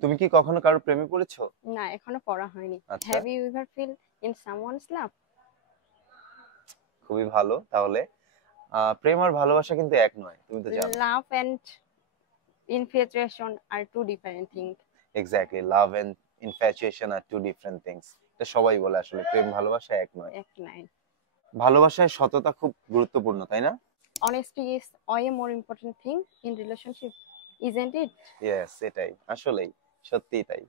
তুমি কি কখনো কারো প্রেমে পড়েছো? না, এখনো পড়া হয়নি। আচ্ছা, have you ever feel in someone's love? খুবই ভালো। তাহলে প্রেম আর ভালোবাসা কিন্তু এক নয়, তুমি তো জানো। Love and infatuation are two different thing. Exactly, love and infatuation are two different things. এটা সবাই বলে, আসলে প্রেম ভালোবাসা এক নয়। এক নাই। ভালোবাসায় সততা খুব গুরুত্বপূর্ণ, তাই না? Honesty is way more important thing in relationship, isn't it? Yes, এটাই আসলেই, সত্যিই তাই।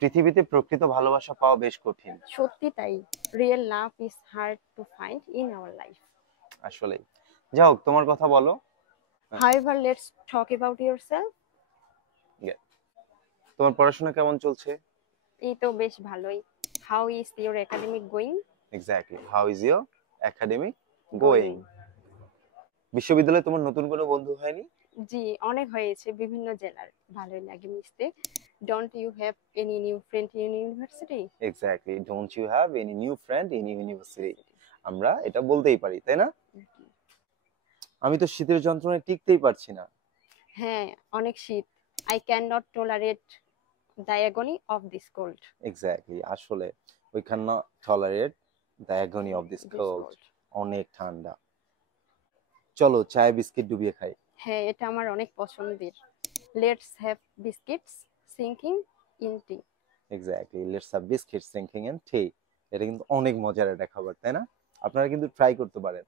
পৃথিবীতে প্রকৃত ভালোবাসা পাওয়া বেশ কঠিন। সত্যি তাই। Real love is hard to find in our life. আসলেই। যাই হোক, তোমার কথা বলো। However, let's talk about yourself. Yeah. তোমার পড়াশোনা কেমন চলছে? এই তো বেশ ভালোই। How is your academic going? Exactly, how is your academic going? বিশ্ববিদ্যালয়ে তোমার নতুন কোনো বন্ধু হয়নি? জি, অনেক হয়েছে, বিভিন্ন জেলার। ভালোই লাগে মিশতে। Don't you have any new friend in university? Exactly, don't you have any new friend in university? আমরা এটা বলতেই পারি, তাই না? আমি তো শীতের যন্ত্রণায় টিকতেই পারছি না। হ্যাঁ, অনেক শীত। I cannot tolerate the agony of this cold. Exactly, আসলে we can not tolerate the agony of this This cold. cold. অনেক ঠান্ডা। চলো চায়ে বিস্কিট ডুবিয়ে খাই। হ্যাঁ, এটা আমার অনেক পছন্দের। Let's have biscuits sinking in tea. Exactly, let's have biscuit sinking and tea. এটা কিন্তু অনেক মজার একটা খাবার, তাই না? আপনারা কিন্তু ট্রাই করতে পারেন।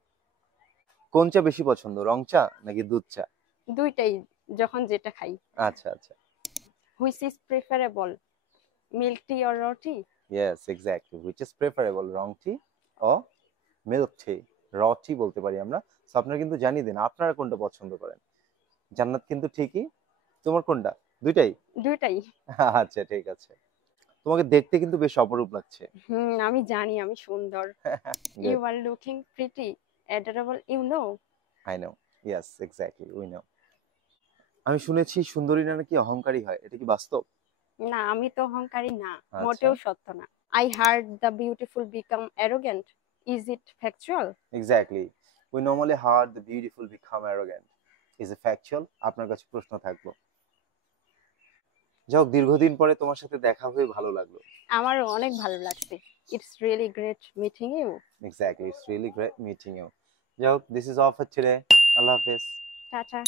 কোন চা বেশি পছন্দ, রং চা নাকি দুধ চা? দুইটাই, যখন যেটা খাই। আচ্ছা আচ্ছা। Which is preferable, milk tea or raw tea? Yes, exactly, which is preferable, রং tea or milk tea? Raw tea বলতে পারি আমরা। সো আপনারা কিন্তু জানিয়ে দিন আপনারা কোনটা পছন্দ করেন। জান্নাত কিন্তু ঠিকই। তোমার কোনটা? দুইটাই? দুইটাই। আচ্ছা, ঠিক আছে। তোমাকে দেখতে কিন্তু বেশ অপরূপ লাগছে। আমি জানি আমি সুন্দর। You are looking pretty, adorable, you know. I know. Yes, exactly, we know. আমি শুনেছি সুন্দরীরা নাকি অহংকারী হয়, এটা কি বাস্তব? না, আমি তো অহংকারী না, আচ্ছা। মোটেও সত্য না। I heard the beautiful become arrogant. Is it factual? Exactly, we normally hard the beautiful become arrogant. Is a factual? আপনার কাছে প্রশ্ন থাকলো। যাক, দীর্ঘদিন পরে তোমার সাথে দেখা হয়ে ভালো লাগলো। আমারও অনেক ভালো লাগছে। It's really great meeting you. Exactly, it's really great meeting you. যাক, this is all for today. আল্লাহ হাফেজ। টাটা।